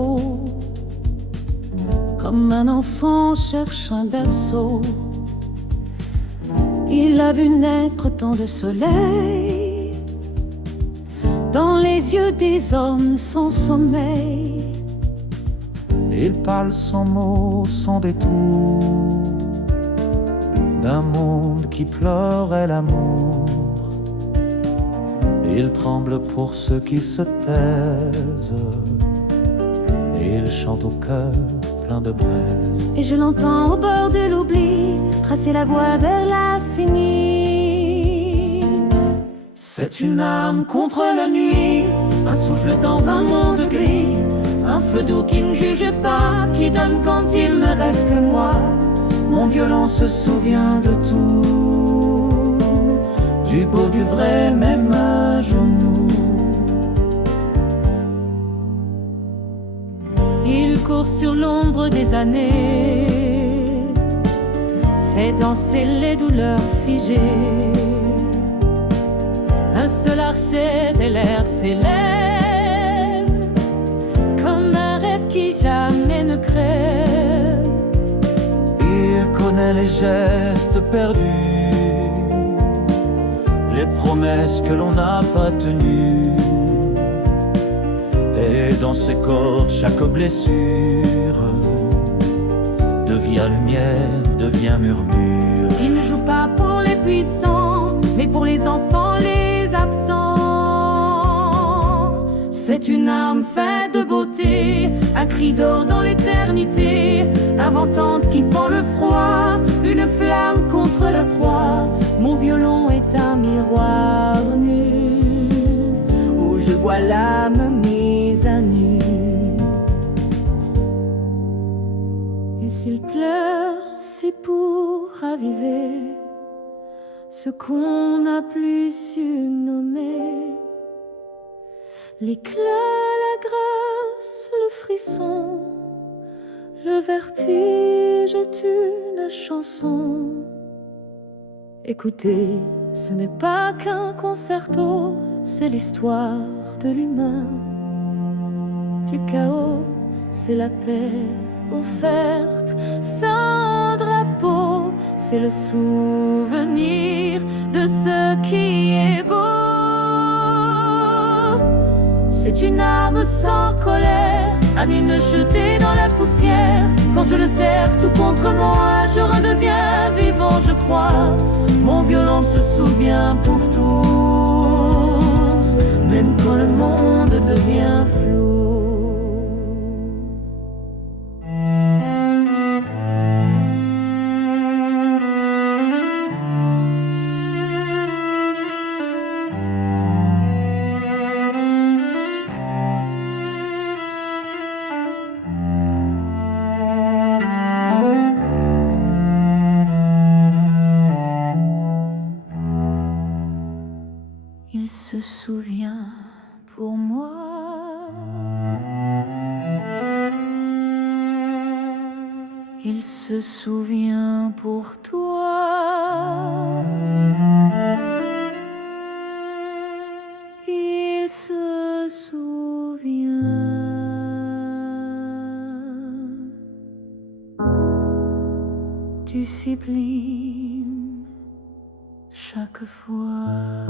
mot, comme un enfant cherche un berceau. Il a vu naître tant de soleil dans les yeux des hommes sans sommeil. Il parle sans mots, sans détour, d'un monde qui pleurait l'amour. Il tremble pour ceux qui se taisent, et il chante au cœur plein de braise. Et je l'entends au bord de l'oubli tracer la voie vers l'infini. C'est une âme contre la nuit, un souffle dans un monde gris, un feu doux qui ne juge pas, qui donne quand il ne reste que moi. Mon violon se souvient de tout, du beau, du vrai, même à genoux. Il court sur l'ombre des années, fait danser les douleurs figées. Un seul archet des l'air s'élève, comme un rêve qui jamais ne crève. Il connaît les gestes perdus, les promesses que l'on n'a pas tenues. Et dans ses cordes, chaque blessure devient lumière, devient murmure. Il ne joue pas pour les puissants, mais pour les enfants, les absents. C'est une âme faite de beauté, un cri d'or dans l'éternité, inventante qui fend le froid, une flamme contre la proie. Mon violon est un miroir nu, où je vois l'âme mise à nu. Et s'il pleure, c'est pour raviver ce qu'on n'a plus su nommer. L'éclat, la grâce, le frisson, le vertige est une chanson. Écoutez, ce n'est pas qu'un concerto, c'est l'histoire de l'humain. Du chaos, c'est la paix offerte sans drapeau, c'est le souvenir de ce qui est beau. C'est une âme sans colère, un hymne jeté dans la poussière. Quand je le serre tout contre moi, je redeviens vivant, je crois. Mon violon se souvient pour tous, même quand le monde devient flou. Il se souvient pour moi. Il se souvient pour toi. Il se souvient du sublime chaque fois.